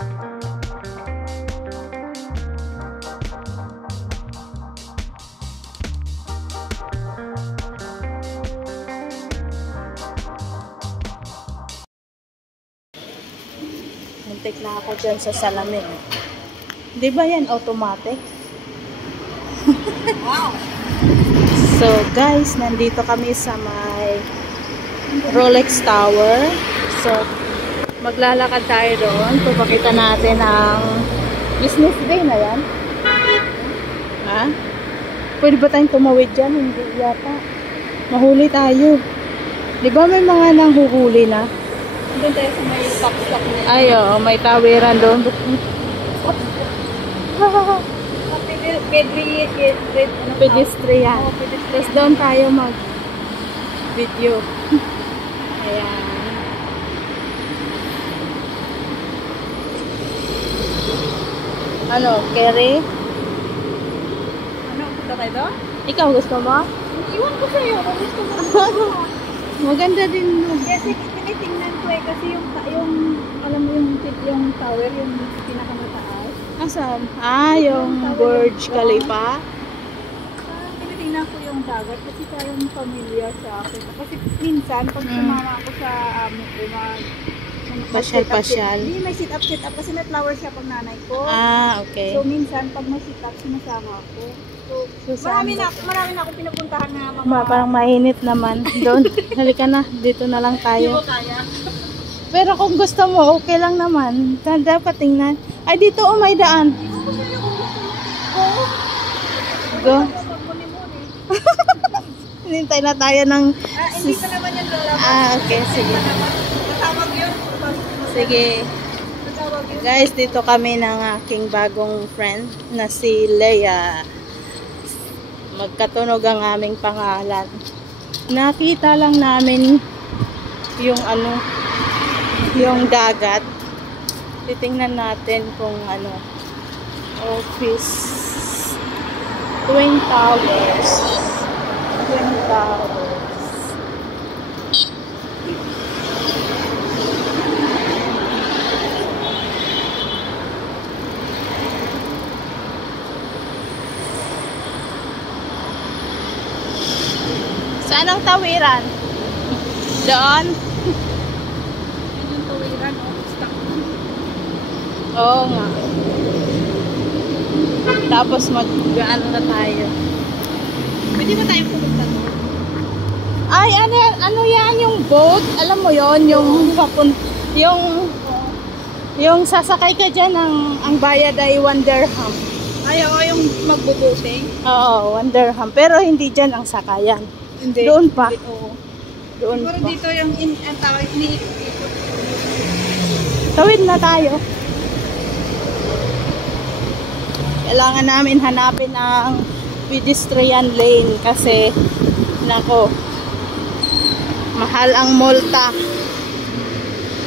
Muntik na ako dyan sa salamin. Di ba yan automatic? Wow! So guys, nandito kami sa may Rolex Tower. So maglalakad tayo doon. Papakita natin ang business day na yan. Ha? Pwede ba tayong tumawid dyan? Hindi yata. Mahuli tayo. Di ba may mga nanghuhuli na? Doon tayo sa may top-stop na. Ay, oo, may tawiran doon. Pedestrian. Tapos doon tayo mag-video. Ayan. Ano, Kerry? Ano, punta tayo doon? Ikaw gusto mo? Iwan ko sa'yo kung gusto mo. Maganda din. Kasi tinitingnan ko eh, kasi yung alam mo yung tower, yung pinakamataas. Asan? Ah, yung Burj Khalifa. Tinitingnan ko yung dagat kasi parang familiar sa akin. Kasi minsan, pag sumama ako sa Pasyal-pasyal. Hindi, may sit-up kasi may flower shop ang nanay ko. Ah, okay. So, minsan, pag may sit-up, sinasama ako. So, marami na akong pinupuntahan na mga... Parang mainit naman doon. Halika na, dito na lang Hindi tayo. mo kaya? Pero kung gusto mo, okay lang naman. Dapat tingnan. Ay, dito may daan. Go. Hinintay na tayo ng... Hindi pa naman yung lola. okay, sige. Matawag yun. Sige. Guys, dito kami ng aking bagong friend na si Leia. Magkatunog ang aming pangalan. Nakita lang namin yung yung dagat. Titingnan natin kung office Twin Towers. Twin Towers. Saan ang tawiran? Doon? Yung tawiran, stuck. Oo nga. Tapos mag-ano na tayo. Pwede ba tayong pumunta doon? Ay, ano yan yung boat? Alam mo yon yung yung sasakay ka dyan, ang bayad ay 1 dirham. Ay, oo, yung magbubuting. Oo, 1 dirham. Pero hindi dyan ang sakayan. Hindi. Doon pa. Oo. Doon Siguro pa. dito yung ang tawag, iniikot. Tawid na tayo. Kailangan namin hanapin ang pedestrian lane kasi nako, mahal ang multa.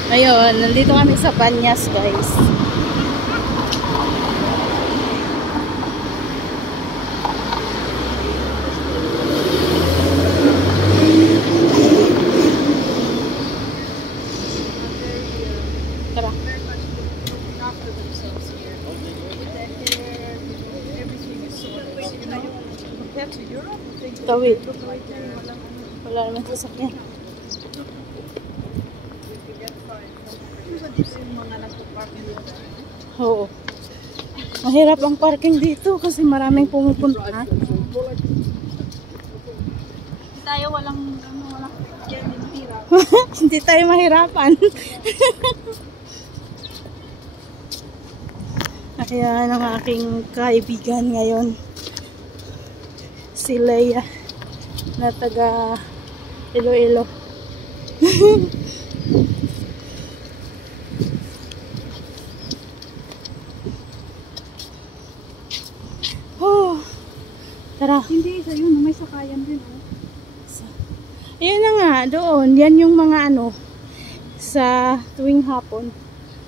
Ayun, nandito kami sa Banyas, guys. Tara. Tawid. Wala naman sasakyan. Oo. Mahirap ang parking dito kasi maraming pumupunta. Tayo walang yan din tira. Hindi tayo mahirapan. Kaya ang aking kaibigan ngayon, si Leia, na taga Iloilo. Oh, tara. Hindi, sa yun, may sakayan din. Ayun na nga, doon. Yan yung mga sa tuwing hapon.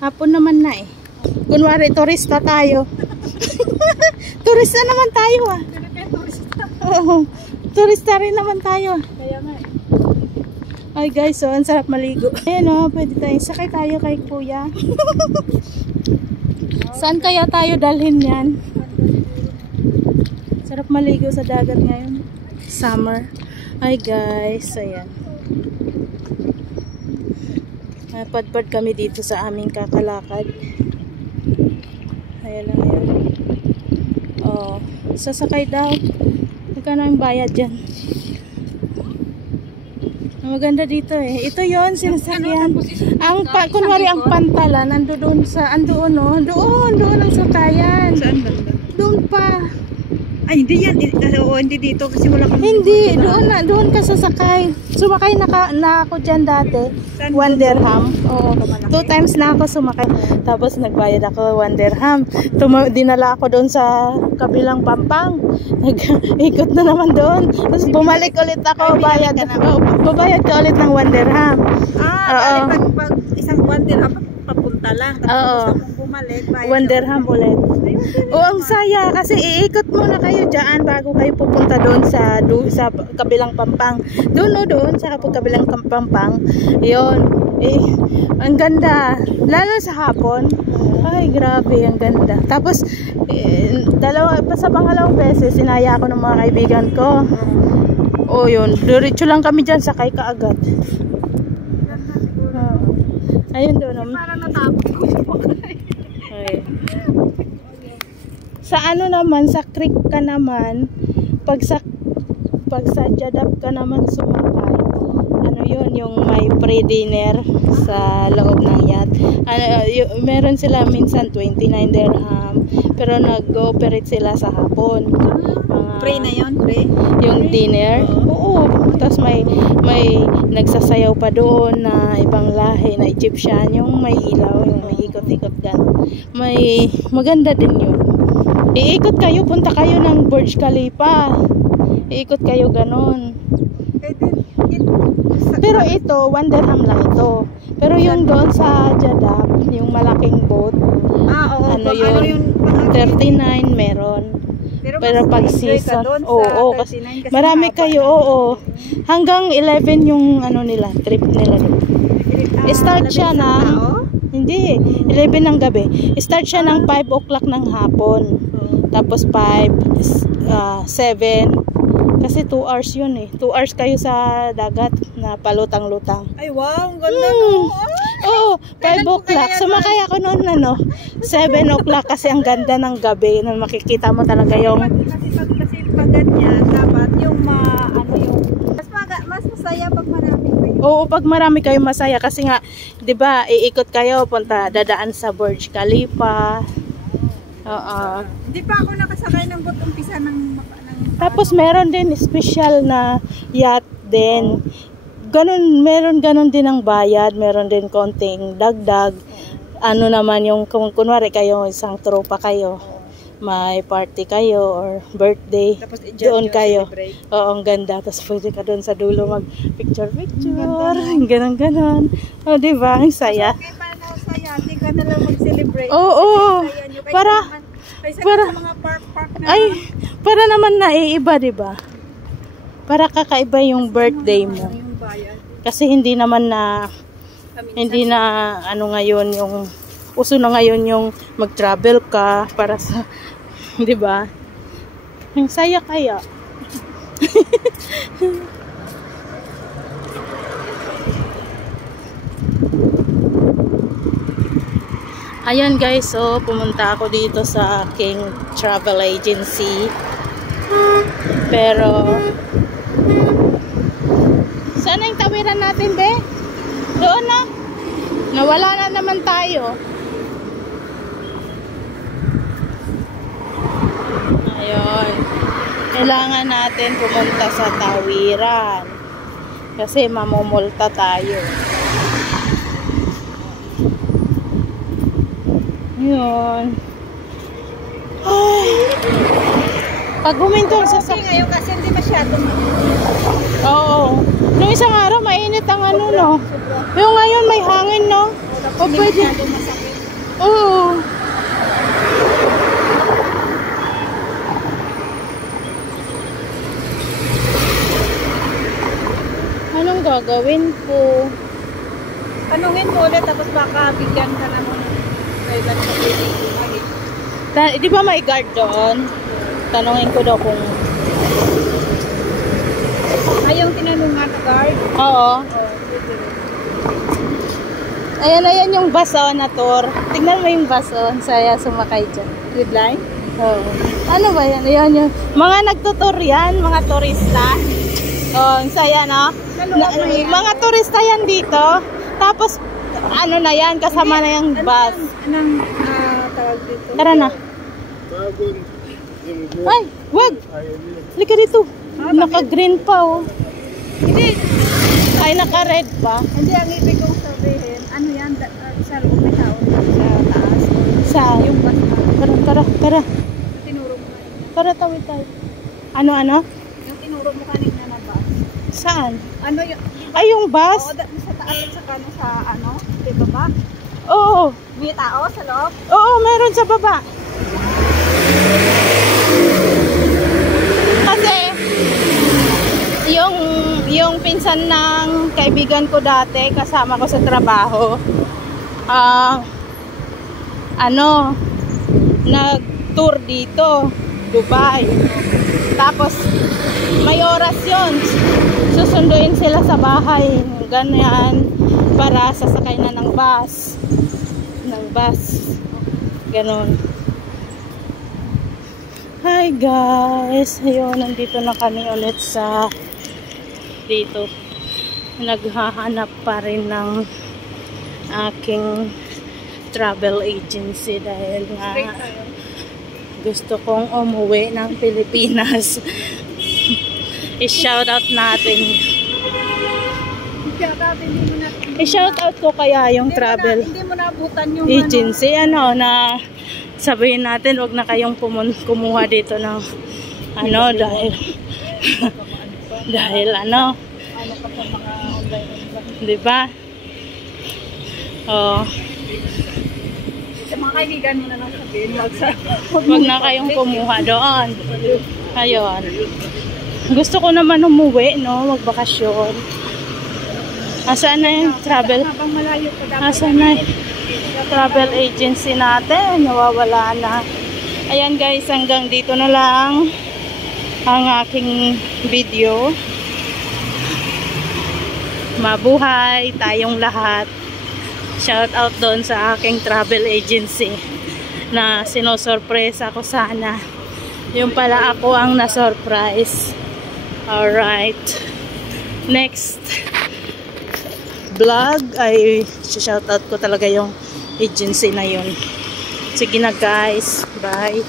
Hapon naman na eh. Kunwari, turista tayo. Turista naman tayo ah. Turista. Oo, turista rin naman tayo. Kaya nga eh. Ay guys, so ang sarap maligo. Ayan o, pwede tayo. Sakay tayo kay kuya. Saan kaya tayo dalhin yan? Sarap maligo sa dagat ngayon. Summer. Ay guys, ayan. Padpad kami dito sa aming kakalakad. Ayan lang yan. Oh, sasakay daw. Magkano ang bayad dyan? Maganda dito eh. Ito yon sinasakyan. Kunwari ang pantala, nandoon sa, andoon no? Doon ang sakayan. Saan banda? Doon pa. Ay, hindi yan. Hindi dito kasi wala kang... Hindi, doon ka sasakay. Sumakay na ako dyan dati. 1 dirham. Oo. 2 times na ako sumakay. Tapos nagbayad ako 1 dirham. Dinala ako doon sa kabilang Pampang. Ikot na naman doon. Tapos bumalik ulit ako. Babayad ka ulit ng 1 dirham. Pag isang 1 dirham papunta lang. Oo. Bumalik, 1 dirham ulit. O ang saya kasi iikot muna kayo dyan bago kayo pupunta doon sa kabilang Pampang. Doon sa kabilang Pampang. Yun. Ang ganda. Lalo sa hapon. Ay, grabe, ang ganda. Tapos, sa pangalawang beses, sinaya ako ng mga kaibigan ko. O yun, diretso lang kami dyan, sakay kaagad. Ayun doon. Parang natapos ko. Ay. Sa ano naman, sa creek ka naman, pag sa Jadab ka naman sumakay, ano yun, yung may pre-dinner sa loob ng yacht. Meron sila minsan 29 dirham, pero nag-ooperate sila sa hapon. Pre na yun, pre? Yung dinner. Oo. Tapos may nagsasayaw pa doon na ibang lahi na Egyptian, yung may ilaw, yung may ikot-ikot gano'n. Maganda din yun. Iikot kayo, punta kayo ng Burj Khalifa. Iikot kayo ganon. Pero ito, 1 dirham lang ito. Pero yung doon sa Jadab, yung malaking boat, ano yun, 39 meron. Pero pag season, kasi marami kayo, hanggang 11 yung ano nila, trip nila doon. Start siya ng, hindi, 11 ng gabi. Start siya ng 5 o'clock ng hapon. Tapos 5, 7, kasi 2 hours yun eh. 2 hours kayo sa dagat na palutang-lutang. Ay wow, ang ganda no. Oo, 5 o'clock. Sumakay ako noon 7 o'clock kasi ang ganda ng gabi. Na makikita mo talaga yung... Kasi pag ganyan, dapat yung mas masaya pag marami kayo. Oo, pag marami kayo masaya kasi nga, 'di ba, iikot kayo, dadaan sa Burj Khalifa. Hindi pa ako nakasakay ng boat umpisa ng tapos meron din special na yacht din. Meron din ang bayad, meron din konting dagdag. Ano naman yung kung kunwari kayo isang tropa kayo, may party kayo or birthday, doon kayo. Oo, ang ganda. Tapos pwede ka doon sa dulo mag picture. Ganon. O, diba? Ang saya. Okay pa na saya. Hindi ka na lang mag-celebrate. Oo. Para mga park na. Ay, para naman naiiba, diba? Para kakaiba yung birthday mo. Kasi hindi na ano ngayon yung uso na ngayon yung mag-travel ka para sa, 'di ba? Ang saya kaya. Ayan guys, so pumunta ako dito sa King Travel Agency. Pero saan yung tawiran natin, be? Doon na. Nawala na naman tayo. Ayun. Kailangan natin pumunta sa tawiran. Kasi mamumulta tayo. Ayun. Ay. Pag huminto sa ngayon kasi hindi masyado Oo. Noong isang araw, mainit ang ano, no? Yung ngayon, may hangin, no? O pwede. Oo. Anong gagawin ko. Tanungin mo ulit, tapos baka bigyan ka na mo ng kailan ka pwede bumalik. Di ba may guard doon? Tanungin ko daw kung... Ay, yung tinanungan na guard? Oo. Pwede rin. Ayan yung bus na tour. Tignan mo yung bus saya sumakay dyan. Good line? Oo. Ano ba yan? Ayan yung mga nagtutur yan, mga turista. Oh, ang saya, no? Mga turista yan dito. Tapos, ano na yan, kasama na yung bus. Anong tawag dito? Tara na. Ay, wag! Halika dito. Naka-green pa, oh. Hindi. Ay, naka-red pa. Hindi, ang ibig kong sabihin, ano yan, sa loob may tao sa taas. Sa, Yung bus na. tara. Tinuro mo kanina. Tara, tawid tayo. Ano? Yung tinuro mo kanina na bus. Saan? Ano yung... Ay, yung bus? Oo, sa taas at saka sa ano, di ba ba? Oo. May tao sa loob? Oo, meron sa baba. Kasi, yung pinsan ng kaibigan ko dati, kasama ko sa trabaho, nag-tour dito, Dubai. Tapos, may oras yun. Susunduin sila sa bahay. Ganyan. Para sasakay na ng bus. Ganon. Hi guys. Ayun, nandito na kami ulit sa dito. Naghahanap pa rin ng aking travel agency dahil nga gusto kong umuwi ng Pilipinas. I-shoutout natin. I-shoutout ko kaya yung travel Hindi mo naabutan yung agency. Na sabihin natin, wag na kayong kumuha dito ng dahil dahil di ba? Oh. Sa mga kaibigan mo na lang sabihin, Wag na kayong kumuha doon. Ayun. Gusto ko naman umuwi, no? Magbakasyon. Asaan na yung travel? habang malayo pa dapat. Asaan na yung travel agency natin? Nawawala na. Ayan guys, hanggang dito na lang ang aking video. Mabuhay tayong lahat. Shout out doon sa aking travel agency na sinosurpresa ko sana. Yung pala ako ang na-surprise. Alright. Next vlog ay shout out ko talaga yung agency na yun. Sige na guys. Bye.